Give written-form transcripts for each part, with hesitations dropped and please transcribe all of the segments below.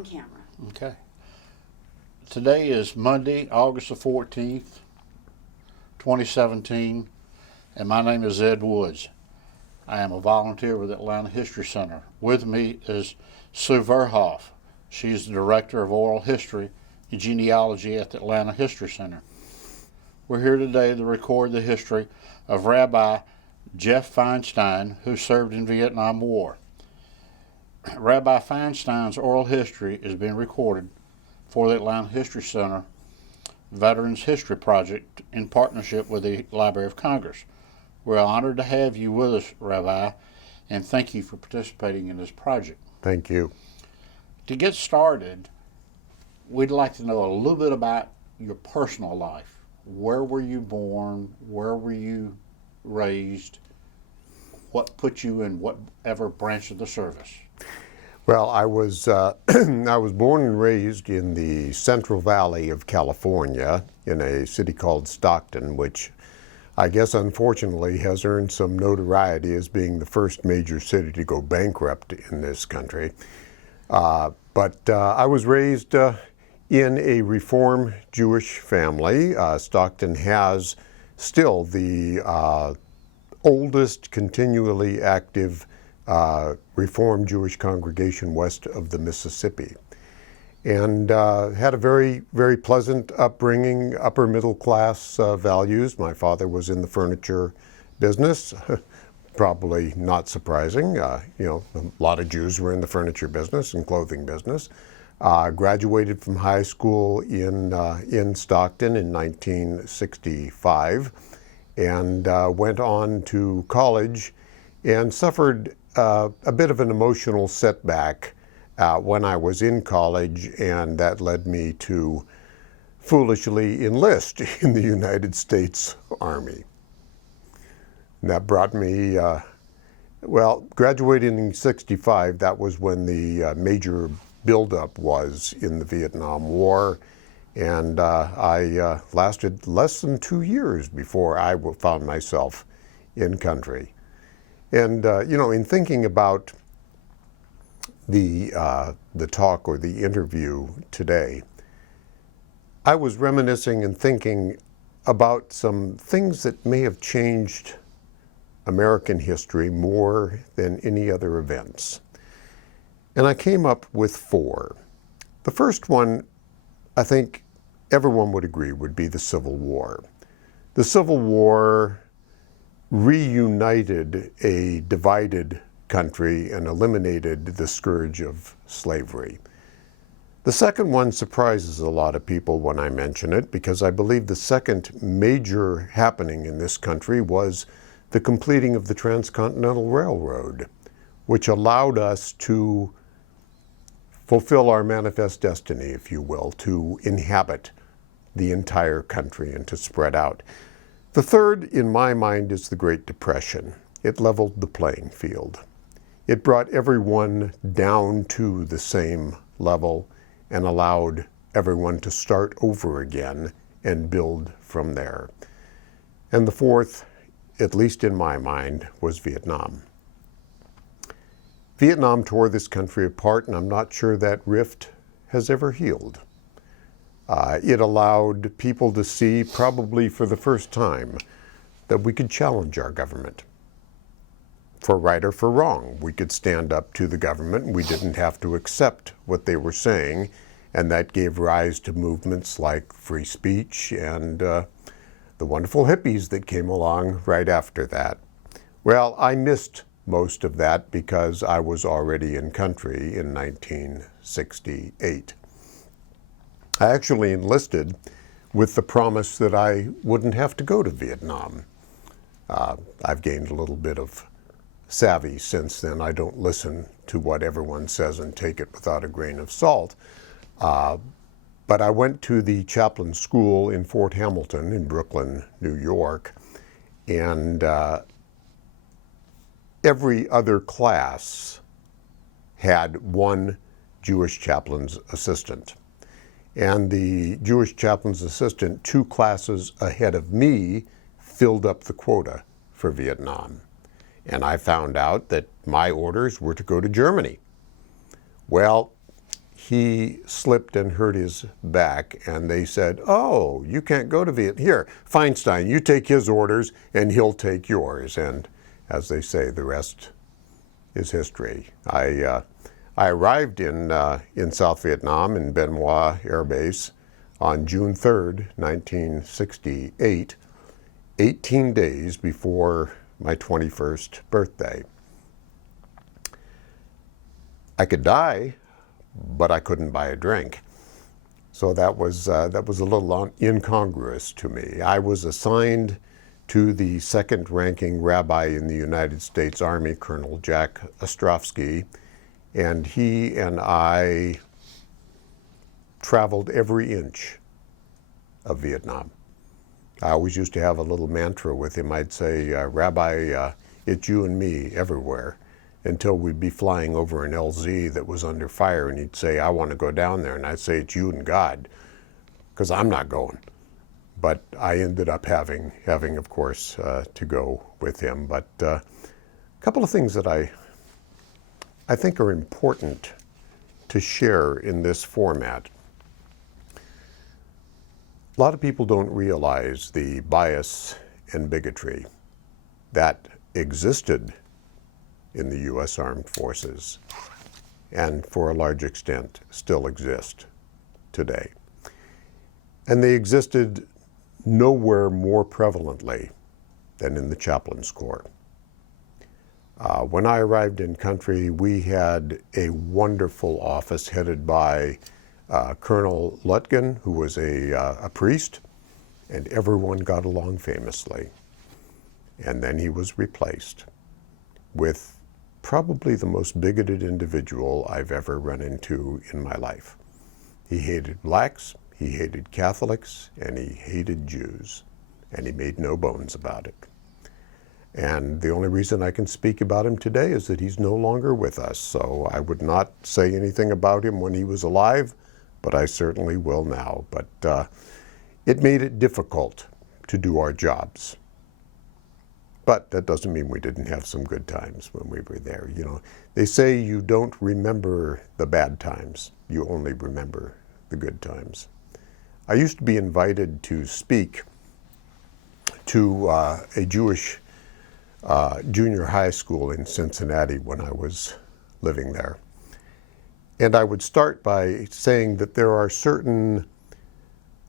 on camera. Okay. Today is Monday, August the 14th, 2017, and my name is Ed Woods. I am a volunteer with Atlanta History Center. With me is Sue Verhoff. She's the Director of Oral History and Genealogy at the Atlanta History Center. We're here today to record the history of Rabbi Jeff Feinstein, who served in the Vietnam War. Rabbi Feinstein's oral history is being recorded for the Atlanta History Center Veterans History Project in partnership with the Library of Congress. We're honored to have you with us, Rabbi, and thank you for participating in this project. Thank you. To get started, we'd like to know a little bit about your personal life. Where were you born? Where were you raised? What put you in whatever branch of the service? Well, I was I was born and raised in the Central Valley of California in a city called Stockton, which I guess unfortunately has earned some notoriety as being the first major city to go bankrupt in this country. But I was raised in a Reform Jewish family. Stockton has still the oldest continually active Reform Jewish congregation west of the Mississippi, and had a very, very pleasant upbringing, upper middle class values. My father was in the furniture business, probably not surprising. You know, a lot of Jews were in the furniture business and clothing business. Graduated from high school in Stockton in 1965, and went on to college and suffered a bit of an emotional setback when I was in college, and that led me to foolishly enlist in the United States Army. And that brought me, well, graduating in '65, that was when the major buildup was in the Vietnam War, and I lasted less than 2 years before I found myself in country. And you know, in thinking about the talk or the interview today, I was reminiscing and thinking about some things that may have changed American history more than any other events. And I came up with 4. The first one, I think everyone would agree, would be the Civil War. The Civil War reunited a divided country and eliminated the scourge of slavery. The second one surprises a lot of people when I mention it, because I believe the second major happening in this country was the completing of the Transcontinental Railroad, which allowed us to fulfill our manifest destiny, if you will, to inhabit the entire country and to spread out. The third, in my mind, is the Great Depression. It leveled the playing field. It brought everyone down to the same level and allowed everyone to start over again and build from there. And the fourth, at least in my mind, was Vietnam. Vietnam tore this country apart, and I'm not sure that rift has ever healed. It allowed people to see, probably for the first time, that we could challenge our government. For right or for wrong, we could stand up to the government, and we didn't have to accept what they were saying, and that gave rise to movements like free speech and the wonderful hippies that came along right after that. Well, I missed most of that because I was already in country in 1968. I actually enlisted with the promise that I wouldn't have to go to Vietnam. I've gained a little bit of savvy since then. I don't listen to what everyone says and take it without a grain of salt. But I went to the chaplain school in Fort Hamilton in Brooklyn, New York, and every other class had one Jewish chaplain's assistant. And the Jewish chaplain's assistant, 2 classes ahead of me, filled up the quota for Vietnam. And I found out that my orders were to go to Germany. Well, he slipped and hurt his back, and they said, "Oh, you can't go to Vietnam. Here, Feinstein, you take his orders, and he'll take yours." And as they say, the rest is history. I arrived in South Vietnam in Bien Hoa Air Base on June 3rd, 1968, 18 days before my 21st birthday. I could die, but I couldn't buy a drink. So that was a little incongruous to me. I was assigned to the second-ranking rabbi in the United States Army, Colonel Jack Ostrovsky, and he and I traveled every inch of Vietnam. I always used to have a little mantra with him. I'd say, "Rabbi, it's you and me everywhere," until we'd be flying over an LZ that was under fire, and he'd say, "I want to go down there," and I'd say, "It's you and God, because I'm not going." But I ended up having of course, to go with him. But a couple of things that I think are important to share in this format. A lot of people don't realize the bias and bigotry that existed in the U.S. Armed Forces and for a large extent still exist today. And they existed nowhere more prevalently than in the Chaplain's Corps. When I arrived in country, we had a wonderful office headed by Colonel Lutgen, who was a priest, and everyone got along famously. And then he was replaced with probably the most bigoted individual I've ever run into in my life. He hated blacks, he hated Catholics, and he hated Jews, and he made no bones about it. And the only reason I can speak about him today is that he's no longer with us, so I would not say anything about him when he was alive, but I certainly will now. But it made it difficult to do our jobs. But that doesn't mean we didn't have some good times when we were there. You know, they say you don't remember the bad times, you only remember the good times. I used to be invited to speak to a Jewish junior high school in Cincinnati when I was living there. And I would start by saying that there are certain,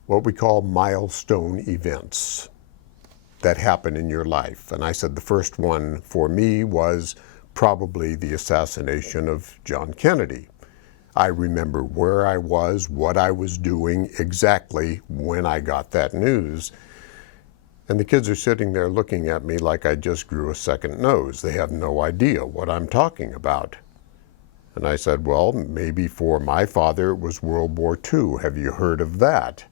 what we call milestone events that happen in your life. And I said the first one for me was probably the assassination of John Kennedy. I remember where I was, what I was doing, exactly when I got that news. And the kids are sitting there looking at me like I just grew a second nose. They have no idea what I'm talking about. And I said, well, maybe for my father it was World War II. Have you heard of that?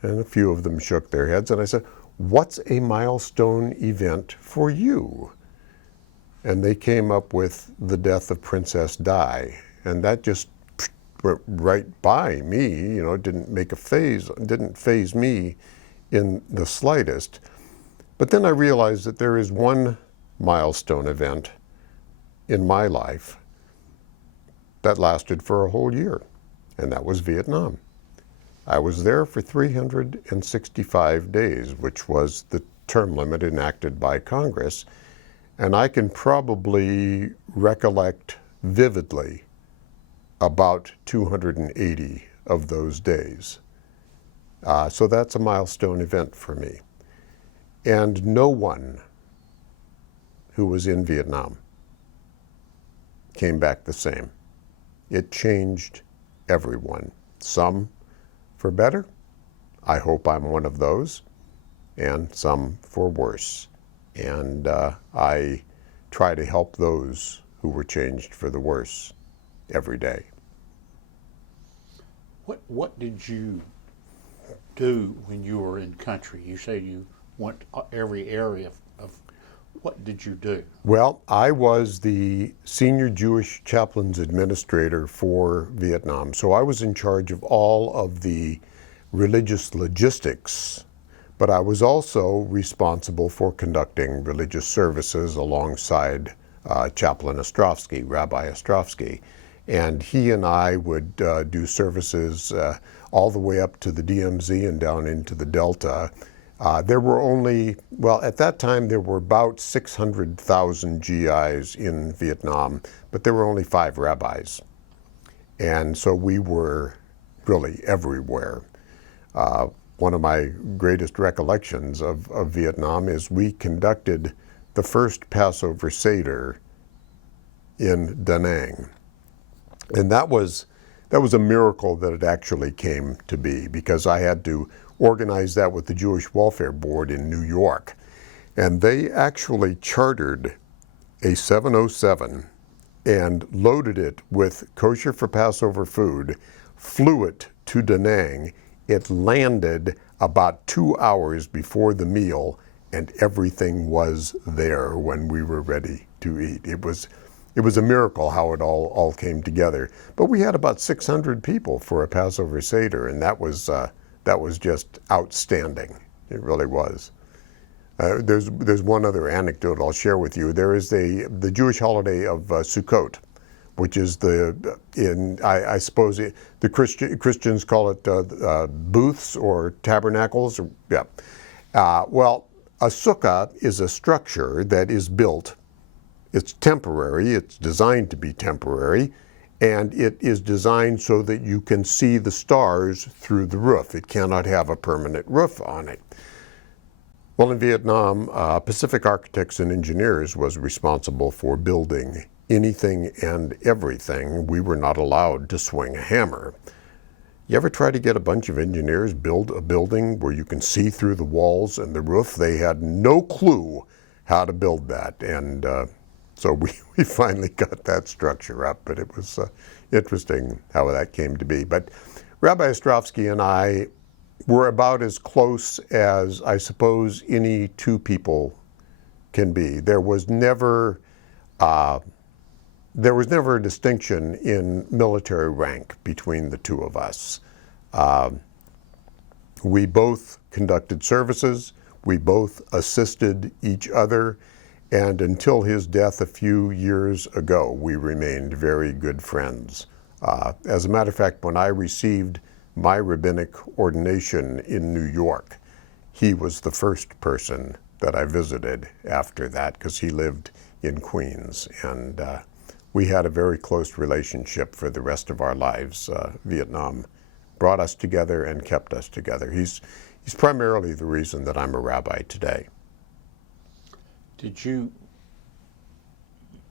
And a few of them shook their heads, and I said, what's a milestone event for you? And they came up with the death of Princess Di. And that just went right by me, you know, didn't faze me in the slightest. But then I realized that there is one milestone event in my life that lasted for a whole year, and that was Vietnam. I was there for 365 days, which was the term limit enacted by Congress, and I can probably recollect vividly about 280 of those days. So that's a milestone event for me. And no one who was in Vietnam came back the same. It changed everyone. Some for better, I hope I'm one of those, and some for worse. And I try to help those who were changed for the worse every day. What did you do when you were in country? You say you went every area of what did you do? Well, I was the senior Jewish chaplains administrator for Vietnam. So I was in charge of all of the religious logistics, but I was also responsible for conducting religious services alongside Chaplain Ostrovsky, Rabbi Ostrovsky. And he and I would do services all the way up to the DMZ and down into the Delta. There were only, well, at that time there were about 600,000 GIs in Vietnam, but there were only 5 rabbis. And so we were really everywhere. One of my greatest recollections of Vietnam is we conducted the first Passover Seder in Da Nang. And that was a miracle that it actually came to be, because I had to organize that with the Jewish Welfare Board in New York. And they actually chartered a 707 and loaded it with kosher for Passover food, flew it to Da Nang. It landed about 2 hours before the meal, and everything was there when we were ready to eat. It was a miracle how it all came together. But we had about 600 people for a Passover Seder, and that was just outstanding. It really was. There's one other anecdote I'll share with you. There is the Jewish holiday of Sukkot, which is I suppose the Christians call it booths or tabernacles. Yeah. Well, a sukkah is a structure that is built. It's temporary. It's designed to be temporary, and it is designed so that you can see the stars through the roof. It cannot have a permanent roof on it. Well, in Vietnam, Pacific Architects and Engineers was responsible for building anything and everything. We were not allowed to swing a hammer. You ever try to get a bunch of engineers build a building where you can see through the walls and the roof? They had no clue how to build that, and so we finally got that structure up, but it was interesting how that came to be. But Rabbi Ostrovsky and I were about as close as I suppose any two people can be. There was never a distinction in military rank between the two of us. We both conducted services. We both assisted each other. And until his death a few years ago, we remained very good friends. As a matter of fact, when I received my rabbinic ordination in New York, he was the first person that I visited after that, because he lived in Queens. And we had a very close relationship for the rest of our lives. Vietnam brought us together and kept us together. He's primarily the reason that I'm a rabbi today.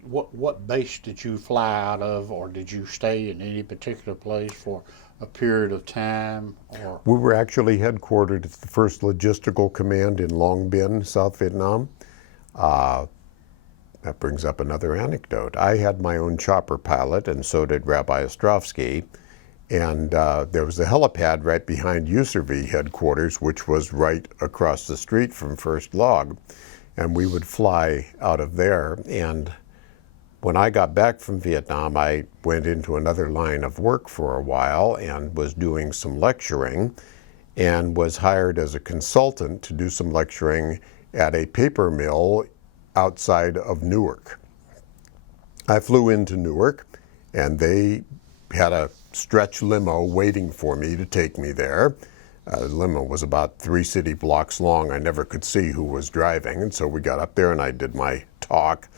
What base did you fly out of, or did you stay in any particular place for a period of time? Or we were actually headquartered at the 1st Logistical Command in Long Binh, South Vietnam. That brings up another anecdote. I had my own chopper pilot, and so did Rabbi Ostrovsky. And there was a helipad right behind USERV headquarters, which was right across the street from First Log. And we would fly out of there. And when I got back from Vietnam, I went into another line of work for a while and was doing some lecturing, and was hired as a consultant to do some lecturing at a paper mill outside of Newark. I flew into Newark, and they had a stretch limo waiting for me to take me there. The limo was about 3 city blocks long. I never could see who was driving, and so we got up there and I did my talk.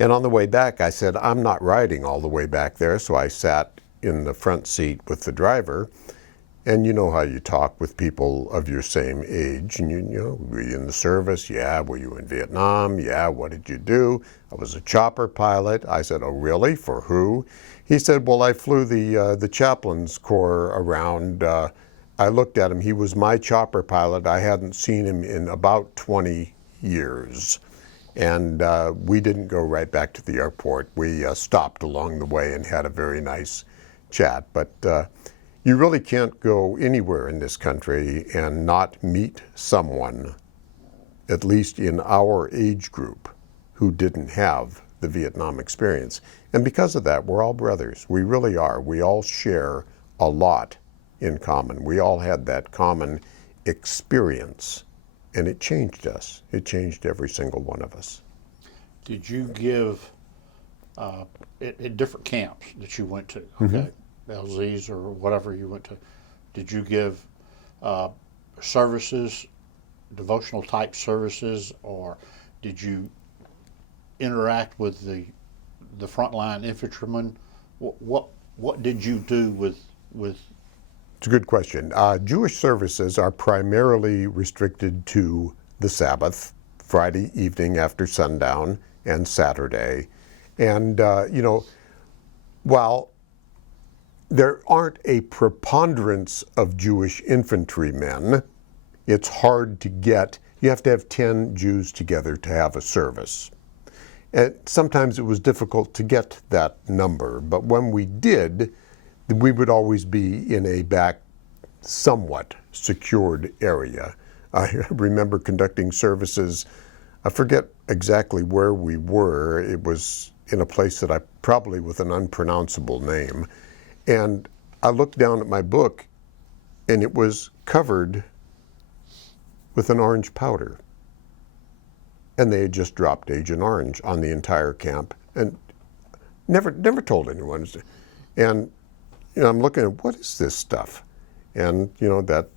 And on the way back, I said, I'm not riding all the way back there, so I sat in the front seat with the driver. And you know how you talk with people of your same age, and you know, were you in the service? Yeah. Were you in Vietnam? Yeah. What did you do? I was a chopper pilot. I said, oh, really? For who? He said, well, I flew the Chaplain's Corps around. I looked at him. He was my chopper pilot. I hadn't seen him in about 20 years. And we didn't go right back to the airport. We stopped along the way and had a very nice chat. But you really can't go anywhere in this country and not meet someone, at least in our age group, who didn't have the Vietnam experience. And because of that, we're all brothers. We really are. We all share a lot in common. We all had that common experience, and it changed us. It changed every single one of us. did you give at different camps that you went to, okay, LZs or whatever you went to, did you give services, devotional type services, or did you interact with the frontline infantrymen? What did you do with? It's a good question. Jewish services are primarily restricted to the Sabbath, Friday evening after sundown, and Saturday. And, while there aren't a preponderance of Jewish infantrymen, it's hard to get. You have to have 10 Jews together to have a service. And sometimes it was difficult to get that number, but when we did, we would always be in a back, somewhat secured area. I remember conducting services, I forget exactly where we were. It was in a place that probably with an unpronounceable name. And I looked down at my book and it was covered with an orange powder. And they had just dropped Agent Orange on the entire camp and never told anyone. And I'm looking at, what is this stuff? And that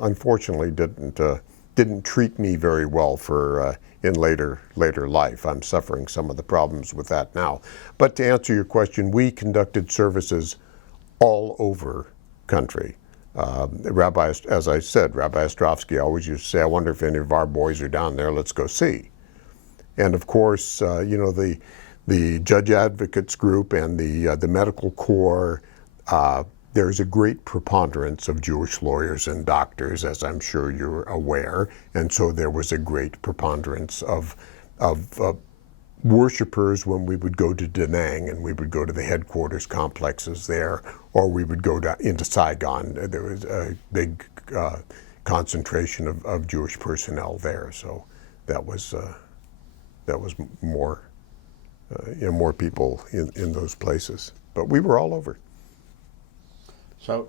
unfortunately didn't treat me very well for in later life. I'm suffering some of the problems with that now. But to answer your question, we conducted services all over country. As I said, Rabbi Ostrovsky always used to say, I wonder if any of our boys are down there, let's go see. And of course, the judge advocates group and the medical corps, there's a great preponderance of Jewish lawyers and doctors, as I'm sure you're aware. And so there was a great preponderance of worshipers when we would go to Da Nang and we would go to the headquarters complexes there, or we would go into Saigon. There was a big concentration of Jewish personnel there. So that was more, more people in those places. But we were all over. So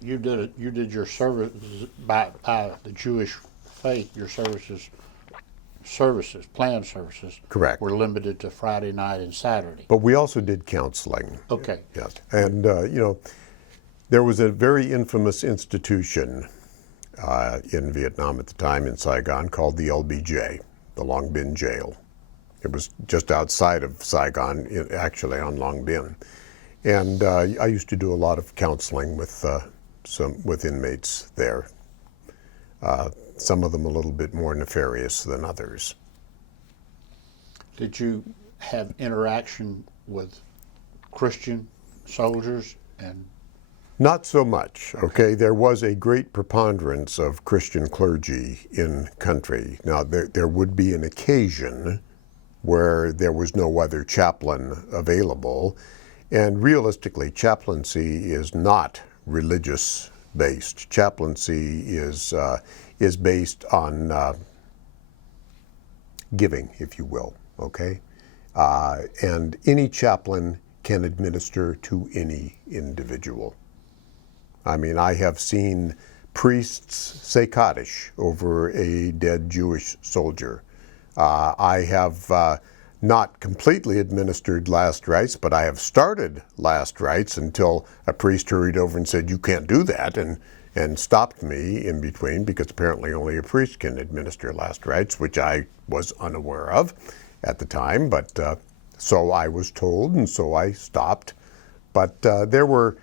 you did your service by the Jewish faith. Your planned services, correct, were limited to Friday night and Saturday. But we also did counseling. Okay. Yes, and there was a very infamous institution in Vietnam at the time in Saigon called the LBJ, the Long Binh Jail. It was just outside of Saigon, actually on Long Binh. And I used to do a lot of counseling with inmates there. Some of them a little bit more nefarious than others. Did you have interaction with Christian soldiers and? Not so much, okay? There was a great preponderance of Christian clergy in country. Now, there would be an occasion where there was no other chaplain available. And realistically, chaplaincy is not religious-based. Chaplaincy is based on giving, if you will, okay? And any chaplain can administer to any individual. I mean, I have seen priests say Kaddish over a dead Jewish soldier. I have not completely administered last rites, but I have started last rites until a priest hurried over and said, you can't do that, and stopped me in between, because apparently only a priest can administer last rites, which I was unaware of at the time. But so I was told, and so I stopped. But there was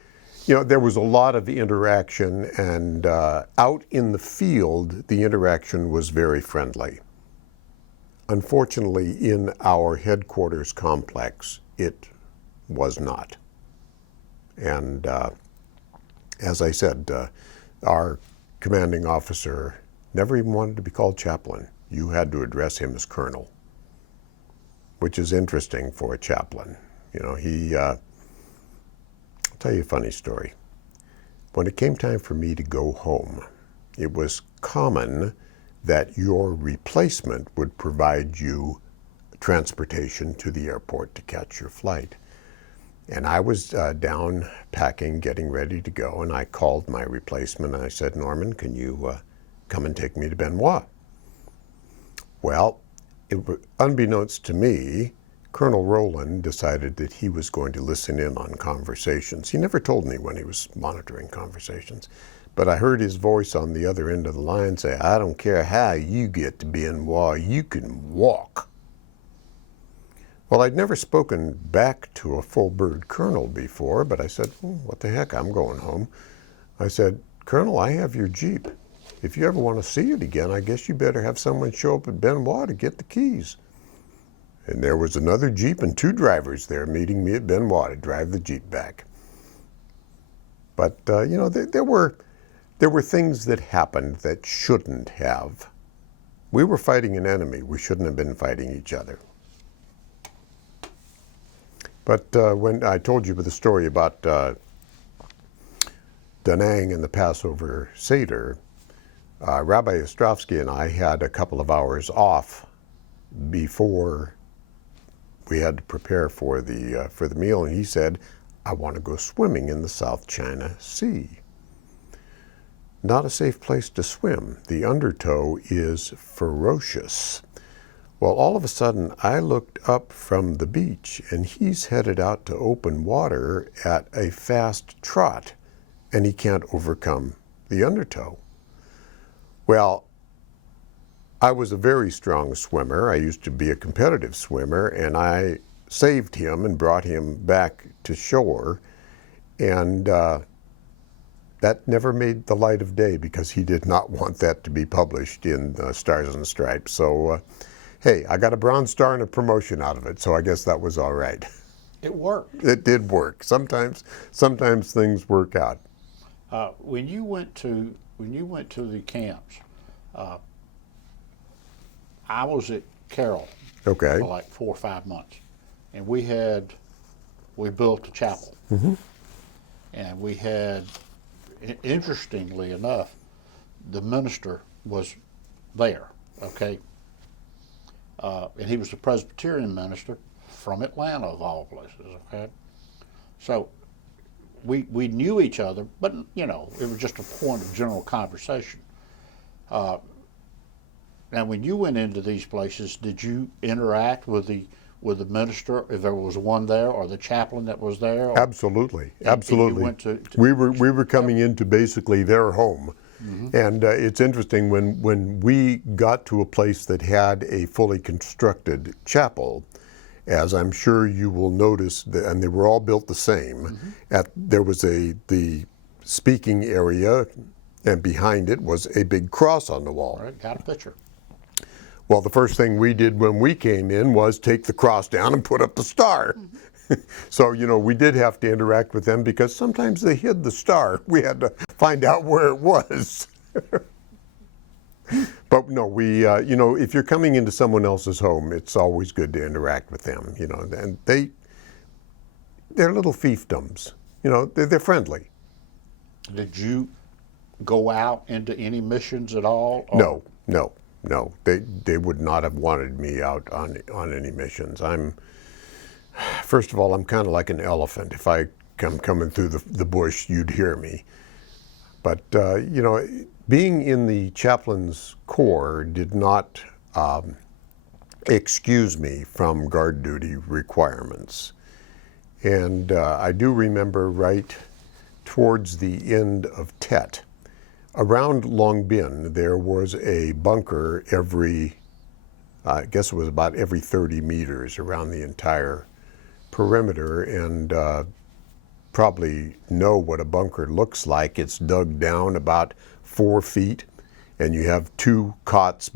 a lot of interaction, and out in the field, the interaction was very friendly. Unfortunately, in our headquarters complex, it was not. And as I said, our commanding officer never even wanted to be called chaplain. You had to address him as colonel, which is interesting for a chaplain. I'll tell you a funny story. When it came time for me to go home, it was common that your replacement would provide you transportation to the airport to catch your flight. And I was down packing, getting ready to go, and I called my replacement and I said, Norman, can you come and take me to Benoit? Well, unbeknownst to me, Colonel Rowland decided that he was going to listen in on conversations. He never told me when he was monitoring conversations, but I heard his voice on the other end of the line say, "I don't care how you get to Benoit, you can walk." Well, I'd never spoken back to a full-bird colonel before, but I said, what the heck, I'm going home. I said, "Colonel, I have your Jeep. If you ever want to see it again, I guess you better have someone show up at Benoit to get the keys." And there was another Jeep and 2 drivers there meeting me at Benoit to drive the Jeep back. But, you know, there were things that happened that shouldn't have. We were fighting an enemy. We shouldn't have been fighting each other. But when I told you the story about Da Nang and the Passover Seder, Rabbi Ostrovsky and I had a couple of hours off before we had to prepare for the meal, and he said, "I want to go swimming in the South China Sea." Not a safe place to swim. The undertow is ferocious. Well, all of a sudden, I looked up from the beach, and he's headed out to open water at a fast trot, and he can't overcome the undertow. Well, I was a very strong swimmer. I used to be a competitive swimmer, and I saved him and brought him back to shore, and that never made the light of day because he did not want that to be published in Stars and Stripes. So, hey, I got a Bronze Star and a promotion out of it, so I guess that was all right. It worked. It did work. Sometimes things work out. When you went to the camps, I was at Carroll Okay. for like 4 or 5 months, and we built a chapel, and we had, interestingly enough, the minister was there. Okay. And he was a Presbyterian minister from Atlanta, of all places, okay? So we knew each other, but, you know, it was just a point of general conversation. Now, when you went into these places, did you interact with the minister, if there was one there, or the chaplain that was there? Absolutely, and absolutely. you went to we were coming into basically their home. And it's interesting, when we got to a place that had a fully constructed chapel, as I'm sure you will notice, and they were all built the same, there was the speaking area, and behind it was a big cross on the wall. All right, got a picture. Well, the first thing we did when we came in was take the cross down and put up the star. So, you know, we did have to interact with them because sometimes they hid the star. We had to find out where it was. But no, you know, if you're coming into someone else's home, it's always good to interact with them, you know, and they're little fiefdoms, you know, they're friendly. Did you go out into any missions at all? Or? No. They would not have wanted me out on any missions. First of all, I'm kind of like an elephant. If I come coming through the bush, you'd hear me. But, you know, being in the Chaplain's Corps did not excuse me from guard duty requirements. And I do remember right towards the end of Tet, around Long Bin, there was a bunker I guess it was about every 30 meters around the entire perimeter, and probably know what a bunker looks like. It's dug down about 4 feet, and you have 2 cots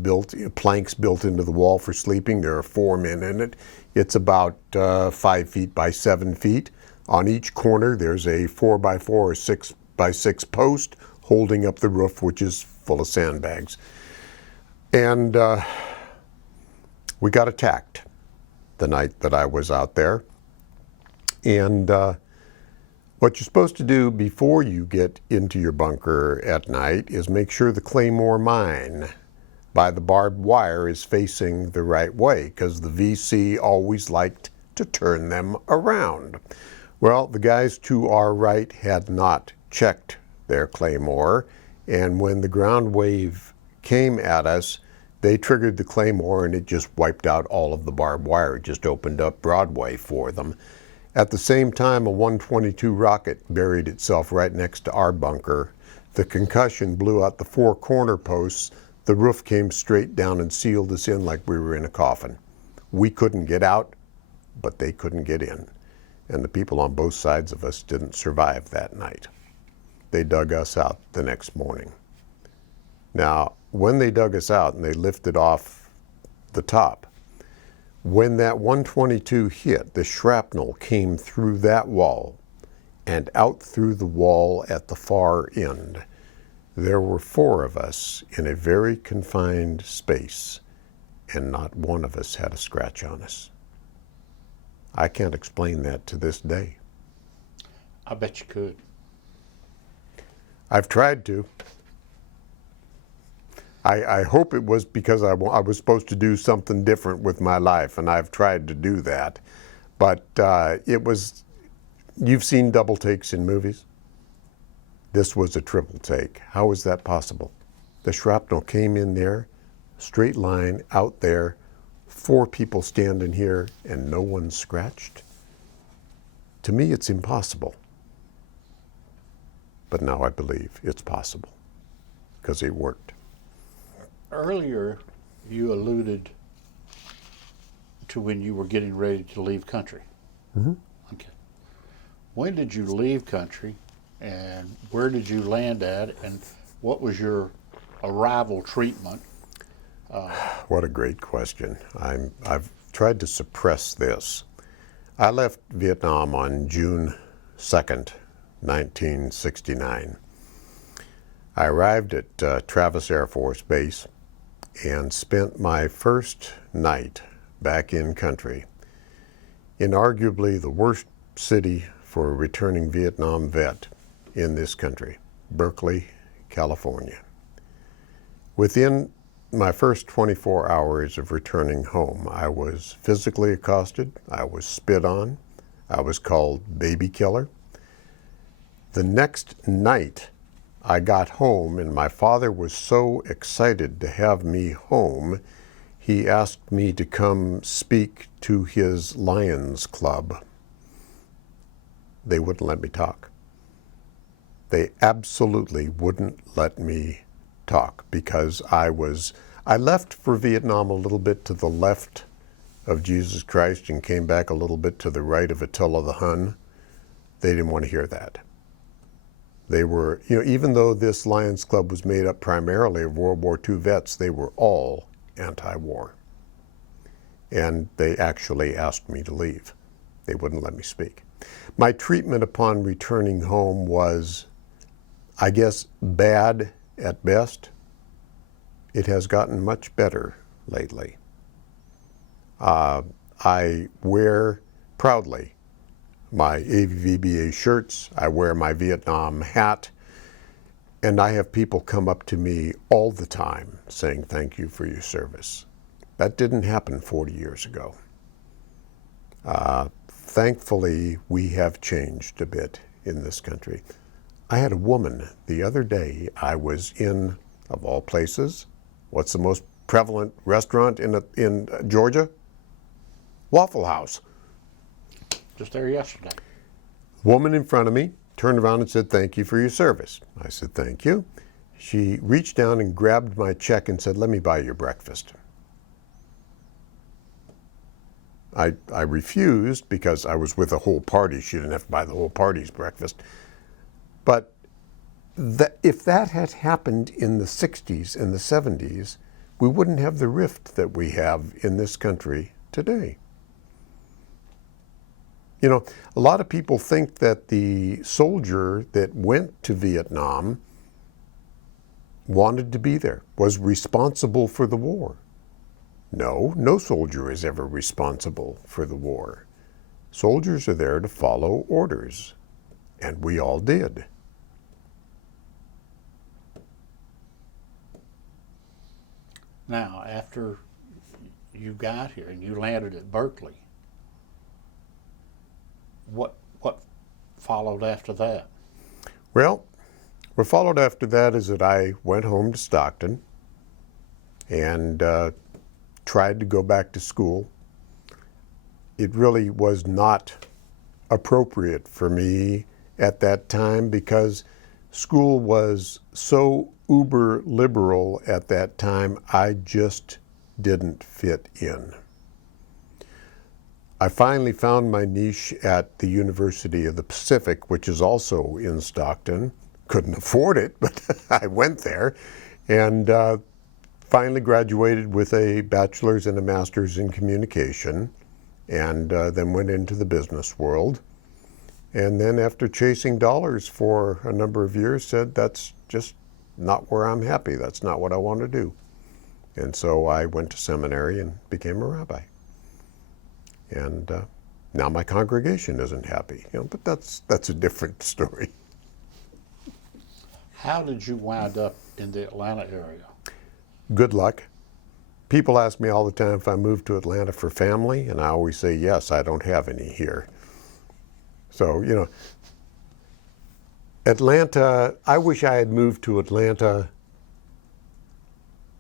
planks built into the wall for sleeping. There are 4 men in it. It's about 5 feet by 7 feet. On each corner, there's a 4x4 or 6x6 post holding up the roof, which is full of sandbags. And we got attacked the night that I was out there. And what you're supposed to do before you get into your bunker at night is make sure the Claymore mine by the barbed wire is facing the right way, because the VC always liked to turn them around. Well, the guys to our right had not checked their Claymore, and when the ground wave came at us, They triggered the Claymore and it just wiped out all of the barbed wire. It just opened up Broadway for them. At the same time, a 122 rocket buried itself right next to our bunker. The concussion blew out the 4 corner posts. The roof came straight down and sealed us in like we were in a coffin. We couldn't get out, but they couldn't get in. And the people on both sides of us didn't survive that night. They dug us out the next morning. Now, when they dug us out and they lifted off the top, when that 122 hit, the shrapnel came through that wall and out through the wall at the far end. There were 4 of us in a very confined space, and not one of us had a scratch on us. I can't explain that to this day. I bet you could. I've tried to. I hope it was because I was supposed to do something different with my life, and I've tried to do that. But it was, you've seen double takes in movies? This was a triple take. How was that possible? The shrapnel came in there, straight line, out there, 4 people standing here, and no one scratched? To me, it's impossible. But now I believe it's possible, because it worked. Earlier, you alluded to when you were getting ready to leave country. Mm-hmm. Okay. When did you leave country, and where did you land at, and what was your arrival treatment? What a great question. I've tried to suppress this. I left Vietnam on June 2nd, 1969. I arrived at Travis Air Force Base and spent my first night back in country in arguably the worst city for a returning Vietnam vet in this country, Berkeley, California. Within my first 24 hours of returning home, I was physically accosted, I was spit on, I was called baby killer. The next night, I got home, and my father was so excited to have me home, he asked me to come speak to his Lions Club. They wouldn't let me talk. They absolutely wouldn't let me talk because I left for Vietnam a little bit to the left of Jesus Christ and came back a little bit to the right of Attila the Hun. They didn't want to hear that. They were, even though this Lions Club was made up primarily of World War II vets, they were all anti-war. And they actually asked me to leave. They wouldn't let me speak. My treatment upon returning home was, I guess, bad at best. It has gotten much better lately. I wear proudly my AVVBA shirts, I wear my Vietnam hat, and I have people come up to me all the time saying thank you for your service. That didn't happen 40 years ago. Thankfully, we have changed a bit in this country. I had a woman the other day, I was in, of all places, what's the most prevalent restaurant in Georgia? Waffle House. Just there yesterday. Woman in front of me turned around and said, thank you for your service. I said, thank you. She reached down and grabbed my check and said, let me buy your breakfast. I refused because I was with a whole party. She didn't have to buy the whole party's breakfast. But if that had happened in the 60s and the 70s, we wouldn't have the rift that we have in this country today. A lot of people think that the soldier that went to Vietnam wanted to be there, was responsible for the war. No soldier is ever responsible for the war. Soldiers are there to follow orders, and we all did. Now, after you got here and you landed at Berkeley, what followed after that? Well, what followed after that is that I went home to Stockton, and tried to go back to school. It really was not appropriate for me at that time because school was so uber liberal at that time, I just didn't fit in. I finally found my niche at the University of the Pacific, which is also in Stockton. Couldn't afford it, but I went there and finally graduated with a bachelor's and a master's in communication, and then went into the business world. And then after chasing dollars for a number of years, said that's just not where I'm happy. That's not what I want to do. And so I went to seminary and became a rabbi. And now my congregation isn't happy, but that's a different story. How did you wind up in the Atlanta area? Good luck. People ask me all the time if I moved to Atlanta for family, and I always say yes, I don't have any here. So, Atlanta, I wish I had moved to Atlanta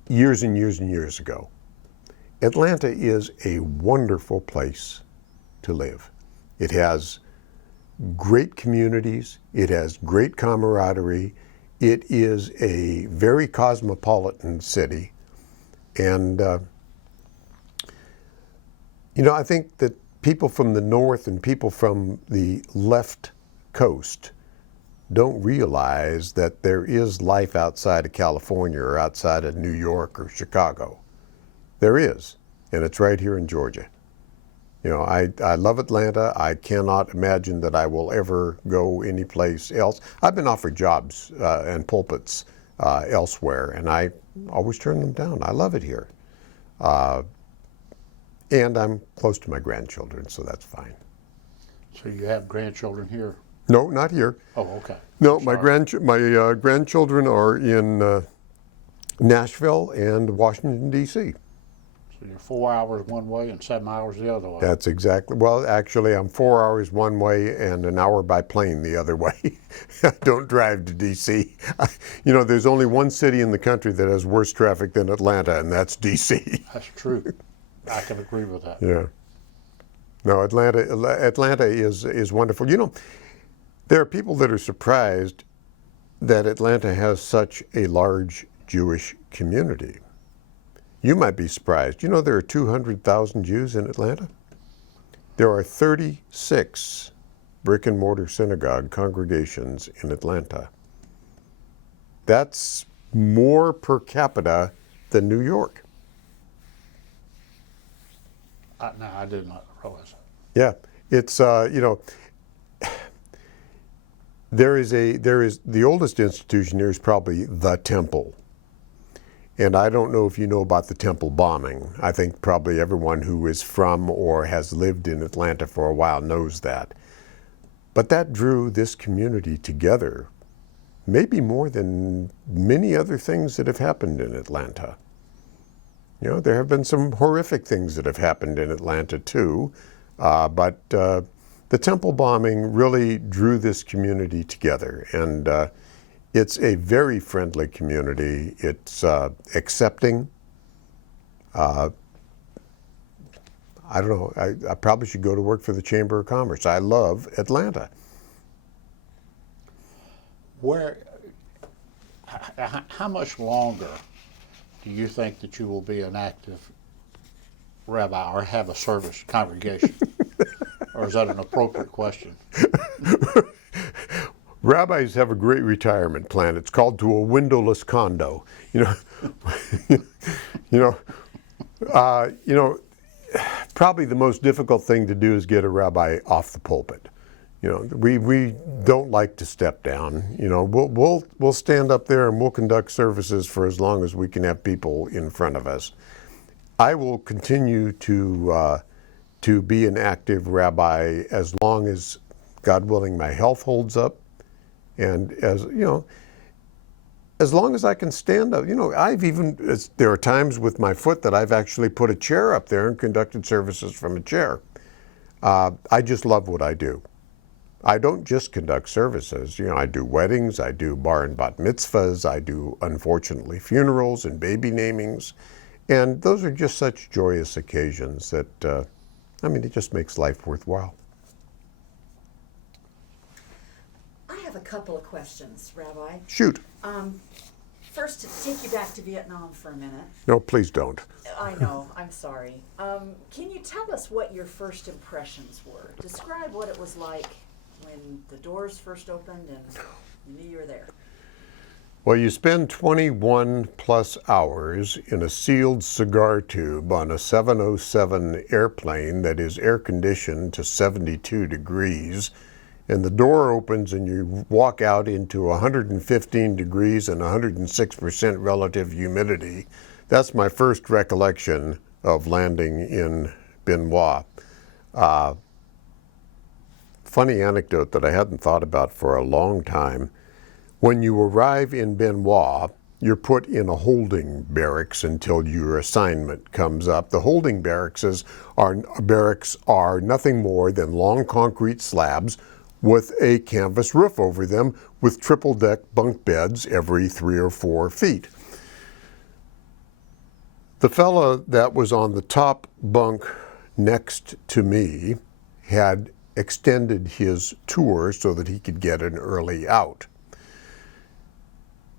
years and years and years ago. Atlanta is a wonderful place to live. It has great communities. It has great camaraderie. It is a very cosmopolitan city. And, I think that people from the north and people from the left coast don't realize that there is life outside of California or outside of New York or Chicago. There is, and it's right here in Georgia. I love Atlanta. I cannot imagine that I will ever go anyplace else. I've been offered jobs and pulpits elsewhere, and I always turn them down. I love it here. And I'm close to my grandchildren, so that's fine. So you have grandchildren here? No, not here. Oh, okay. No, my grandchildren are in Nashville and Washington, D.C. So you're 4 hours one way and 7 hours the other way. That's exactly, well, actually, I'm 4 hours one way and an hour by plane the other way. I don't drive to D.C. There's only one city in the country that has worse traffic than Atlanta, and that's D.C. That's true. I can agree with that. Yeah. No, Atlanta is wonderful. There are people that are surprised that Atlanta has such a large Jewish community. You might be surprised. There are 200,000 Jews in Atlanta? There are 36 brick and mortar synagogue congregations in Atlanta. That's more per capita than New York. No, I did not realize that. Yeah, it's there is the oldest institution here is probably the temple, and I don't know if you know about the temple bombing. I think probably everyone who is from or has lived in Atlanta for a while knows that. But that drew this community together, maybe more than many other things that have happened in Atlanta. There have been some horrific things that have happened in Atlanta too, but the temple bombing really drew this community together, and it's a very friendly community. It's accepting. I don't know, I probably should go to work for the Chamber of Commerce. I love Atlanta. How much longer do you think that you will be an active rabbi or have a service congregation? Or is that an appropriate question? Rabbis have a great retirement plan. It's called to a windowless condo. Probably the most difficult thing to do is get a rabbi off the pulpit. We don't like to step down. We'll stand up there and we'll conduct services for as long as we can have people in front of us. I will continue to be an active rabbi as long as, God willing, my health holds up, and as long as I can stand up. There are times with my foot that I've actually put a chair up there and conducted services from a chair. I just love what I do. I don't just conduct services. I do weddings, I do bar and bat mitzvahs, I do, unfortunately, funerals and baby namings, And those are just such joyous occasions that, it just makes life worthwhile. I have a couple of questions, Rabbi. Shoot. First, to take you back to Vietnam for a minute. No, please don't. I know, I'm sorry. Can you tell us what your first impressions were? Describe what it was like when the doors first opened and you knew you were there. Well, you spend 21 plus hours in a sealed cigar tube on a 707 airplane that is air conditioned to 72 degrees, and the door opens and you walk out into 115 degrees and 106% relative humidity. That's my first recollection of landing in Bien Hoa. Funny anecdote that I hadn't thought about for a long time. When you arrive in Bien Hoa, you're put in a holding barracks until your assignment comes up. The holding barracks are nothing more than long concrete slabs with a canvas roof over them with triple deck bunk beds every 3 or 4 feet. The fella that was on the top bunk next to me had extended his tour so that he could get an early out.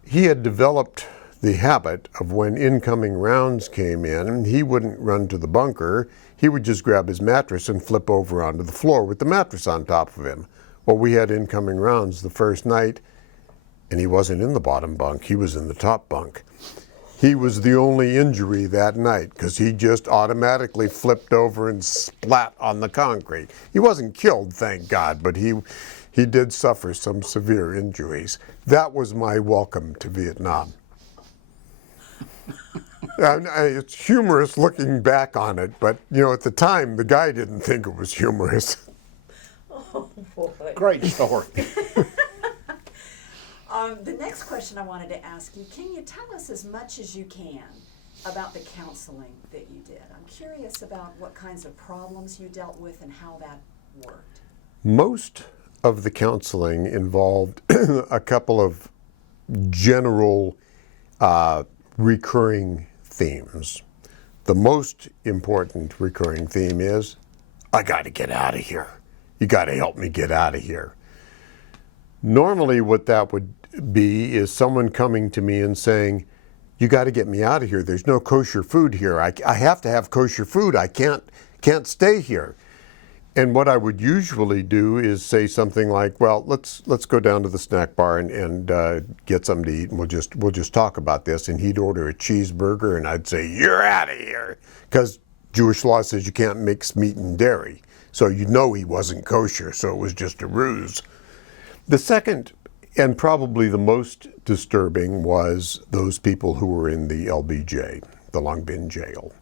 He had developed the habit of when incoming rounds came in, he wouldn't run to the bunker. He would just grab his mattress and flip over onto the floor with the mattress on top of him. Well, we had incoming rounds the first night, and he wasn't in the bottom bunk. He was in the top bunk. He was the only injury that night because he just automatically flipped over and splat on the concrete. He wasn't killed, thank God, but he did suffer some severe injuries. That was my welcome to Vietnam. It's humorous looking back on it, but at the time, the guy didn't think it was humorous. Oh, boy. Great story. The next question I wanted to ask you, can you tell us as much as you can about the counseling that you did? I'm curious about what kinds of problems you dealt with and how that worked. Most of the counseling involved a couple of general recurring themes. The most important recurring theme is, I got to get out of here. You got to help me get out of here. Normally what that would be is someone coming to me and saying, you got to get me out of here. There's no kosher food here. I have to have kosher food. I can't stay here. And what I would usually do is say something like, well, let's go down to the snack bar and get something to eat, and we'll just talk about this. And he'd order a cheeseburger, and I'd say, you're out of here, because Jewish law says you can't mix meat and dairy. So you know he wasn't kosher, so it was just a ruse. The second, and probably the most disturbing, was those people who were in the LBJ, the Long Bin jail.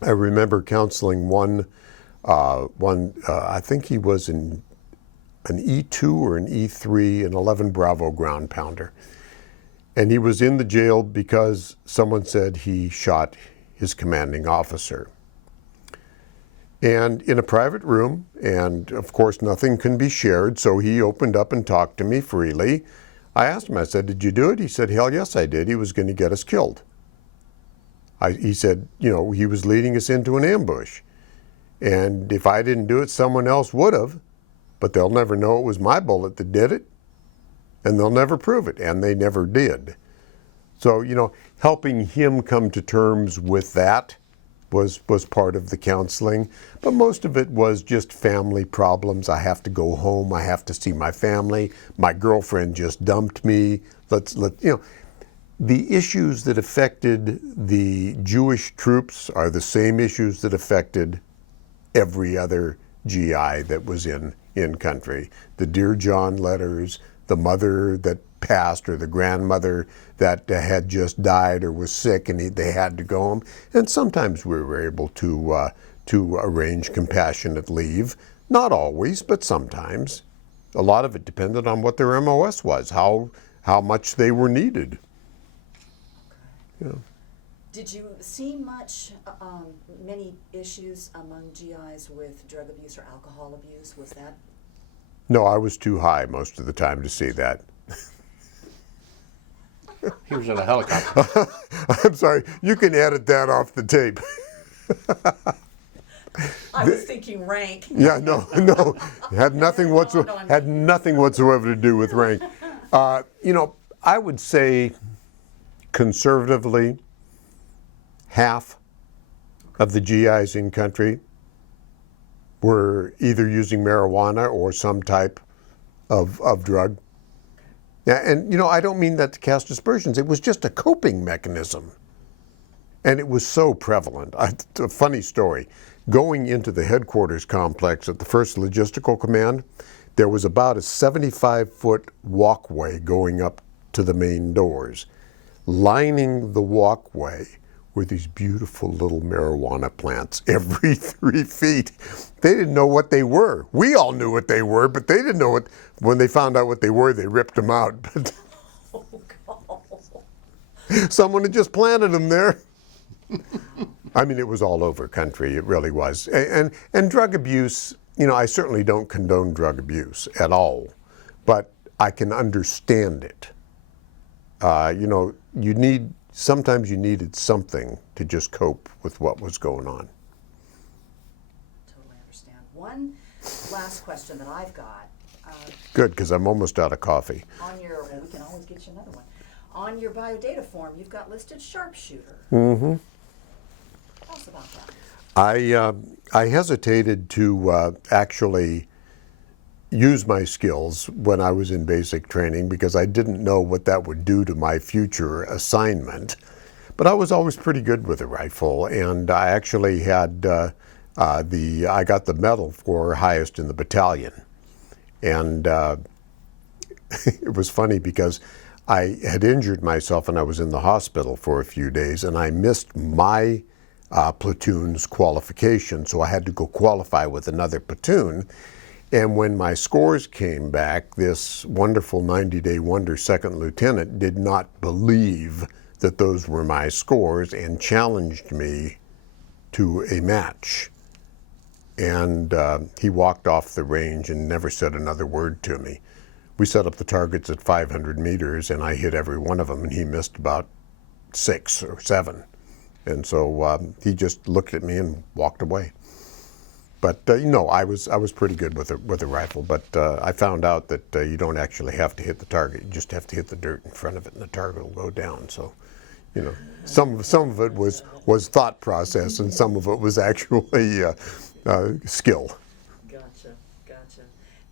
I remember counseling one, I think he was an E2 or an E3, an 11 Bravo ground pounder. And he was in the jail because someone said he shot his commanding officer. And in a private room, and of course nothing can be shared, so he opened up and talked to me freely. I asked him, I said, did you do it? He said, hell yes, I did. He was going to get us killed. He said, he was leading us into an ambush. And if I didn't do it, someone else would have, but they'll never know it was my bullet that did it, and they'll never prove it, and they never did. So, helping him come to terms with that was part of the counseling, but most of it was just family problems. I have to go home. I have to see my family. My girlfriend just dumped me. The issues that affected the Jewish troops are the same issues that affected every other GI that was in country. The Dear John letters, the mother that passed, or the grandmother that had just died or was sick and they had to go home. And sometimes we were able to arrange compassionate leave. Not always, but sometimes. A lot of it depended on what their MOS was, how much they were needed. Yeah. Did you see many issues among GIs with drug abuse or alcohol abuse? Was that? No, I was too high most of the time to see that. He was in a helicopter. I'm sorry, you can edit that off the tape. I was thinking rank. Yeah, no, had nothing whatsoever, No, I'm had nothing whatsoever to do with rank. I would say conservatively, half of the GIs in country were either using marijuana or some type of drug. Yeah, and I don't mean that to cast aspersions. It was just a coping mechanism. And it was so prevalent. A funny story. Going into the headquarters complex at the 1st Logistical Command, there was about a 75-foot walkway going up to the main doors. Lining the walkway were these beautiful little marijuana plants every 3 feet. They didn't know what they were. We all knew what they were, but they didn't know what. When they found out what they were, they ripped them out. But Oh, God. someone had just planted them there. I mean, it was all over country. It really was. And drug abuse, I certainly don't condone drug abuse at all, but I can understand it. Sometimes you needed something to just cope with what was going on. Totally understand. One last question that I've got. Good, because I'm almost out of coffee. Well, we can always get you another one. On your biodata form, you've got listed sharpshooter. Mm-hmm. Tell us about that. I hesitated to actually use my skills when I was in basic training because I didn't know what that would do to my future assignment. But I was always pretty good with a rifle, and I actually had I got the medal for highest in the battalion. And it was funny because I had injured myself and I was in the hospital for a few days, and I missed my platoon's qualification, so I had to go qualify with another platoon. And when my scores came back, this wonderful 90-day wonder second lieutenant did not believe that those were my scores and challenged me to a match. And he walked off the range and never said another word to me. We set up the targets at 500 meters, and I hit every one of them, and he missed about 6 or 7. And so he just looked at me and walked away. But I was pretty good with a rifle. But I found out that you don't actually have to hit the target; you just have to hit the dirt in front of it, and the target will go down. So, some of it was thought process, and some of it was actually skill. Gotcha.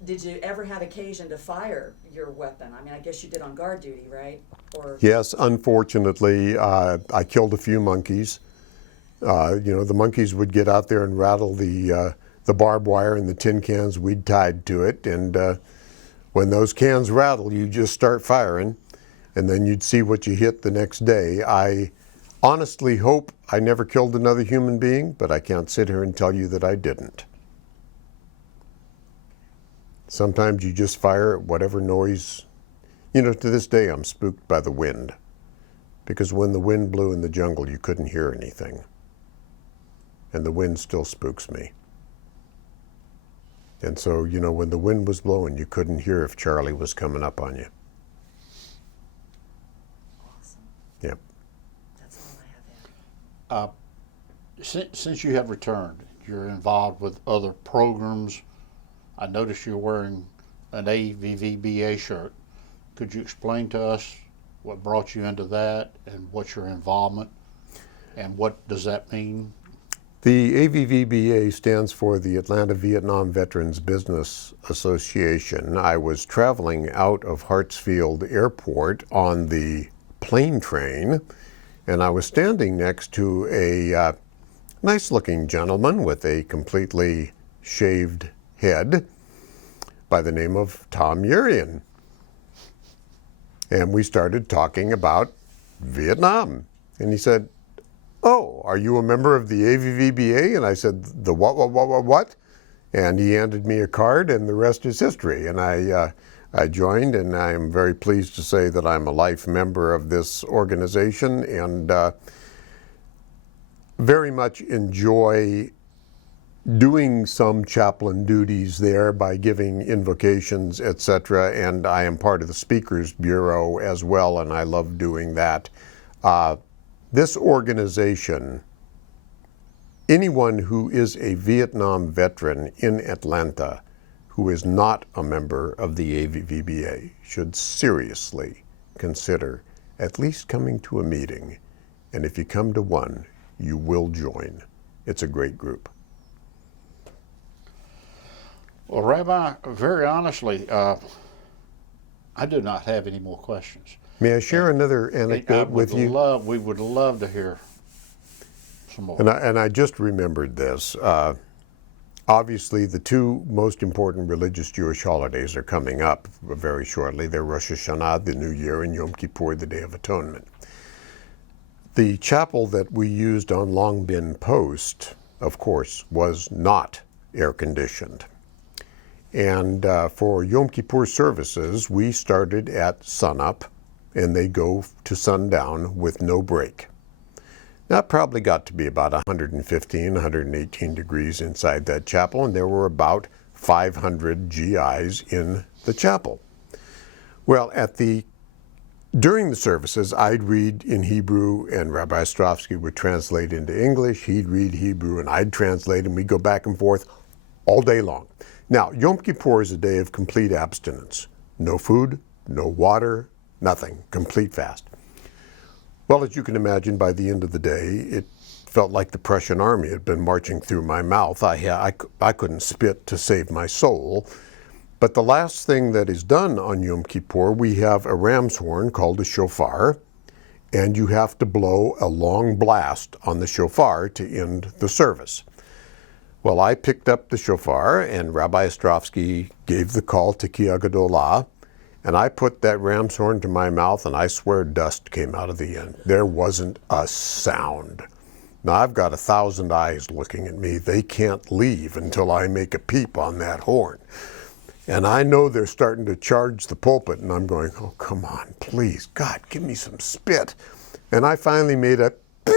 Did you ever have occasion to fire your weapon? I mean, I guess you did on guard duty, right? Or Yes, unfortunately, I killed a few monkeys. The monkeys would get out there and rattle the barbed wire and the tin cans we'd tied to it. And when those cans rattle, you just start firing, and then you'd see what you hit the next day. I honestly hope I never killed another human being, but I can't sit here and tell you that I didn't. Sometimes you just fire at whatever noise. To this day I'm spooked by the wind, because when the wind blew in the jungle, you couldn't hear anything. And the wind still spooks me. And so, when the wind was blowing, you couldn't hear if Charlie was coming up on you. awesome. Yep. That's all I have there. Since you have returned, you're involved with other programs. I noticed you're wearing an AVVBA shirt. Could you explain to us what brought you into that and what's your involvement and what does that mean? The AVVBA stands for the Atlanta Vietnam Veterans Business Association. I was traveling out of Hartsfield Airport on the plane train, and I was standing next to a nice-looking gentleman with a completely shaved head by the name of Tom Urian. And we started talking about Vietnam. And he said, "Oh, are you a member of the AVVBA?" And I said, "The what?" And he handed me a card, and the rest is history. And I joined, and I am very pleased to say that I'm a life member of this organization, and very much enjoy doing some chaplain duties there by giving invocations, etc. And I am part of the Speakers Bureau as well, and I love doing that. This organization, anyone who is a Vietnam veteran in Atlanta who is not a member of the AVVBA should seriously consider at least coming to a meeting. And if you come to one, you will join. It's a great group. Well, Rabbi, very honestly, I do not have any more questions. May I share another anecdote with you? We would love to hear some more. And I just remembered this. Obviously, the two most important religious Jewish holidays are coming up very shortly. They're Rosh Hashanah, the New Year, and Yom Kippur, the Day of Atonement. The chapel that we used on Long Bin Post, of course, was not air-conditioned. And for Yom Kippur services, we started at sunup, and they go to sundown with no break. That probably got to be about 115, 118 degrees inside that chapel, and there were about 500 GIs in the chapel. Well, during the services, I'd read in Hebrew, and Rabbi Ostrovsky would translate into English. He'd read Hebrew, and I'd translate, and we'd go back and forth all day long. Now, Yom Kippur is a day of complete abstinence. No food, no water, nothing, complete fast. Well, as you can imagine, by the end of the day, it felt like the Prussian army had been marching through my mouth. I couldn't spit to save my soul. But the last thing that is done on Yom Kippur, we have a ram's horn called a shofar, and you have to blow a long blast on the shofar to end the service. Well, I picked up the shofar, and Rabbi Ostrovsky gave the call to Ki Agadolah, and I put that ram's horn to my mouth, and I swear dust came out of the end. There wasn't a sound. Now, I've got 1,000 eyes looking at me. They can't leave until I make a peep on that horn. And I know they're starting to charge the pulpit, and I'm going, oh, come on, please, God, give me some spit. And I finally made a beep.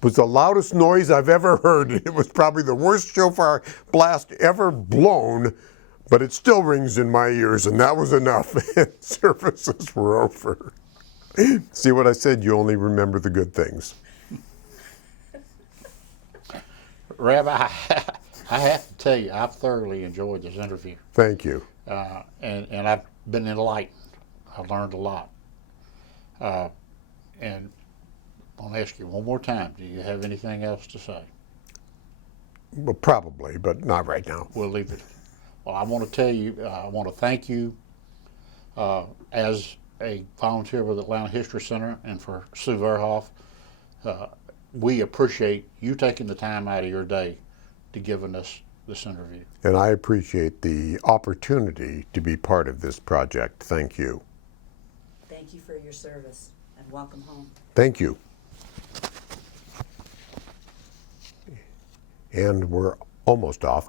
It was the loudest noise I've ever heard. It was probably the worst shofar blast ever blown, but it still rings in my ears, and that was enough. And services were over. See what I said? You only remember the good things. Rabbi, I have to tell you, I've thoroughly enjoyed this interview. Thank you. And I've been enlightened. I've learned a lot. And I'll ask you one more time, do you have anything else to say? Well, probably, but not right now. We'll leave it. Well, I want to tell you, I want to thank you as a volunteer with Atlanta History Center, and for Sue Verhoff. We appreciate you taking the time out of your day to giving us this interview. And I appreciate the opportunity to be part of this project. Thank you. Thank you for your service, and welcome home. Thank you. And we're almost off.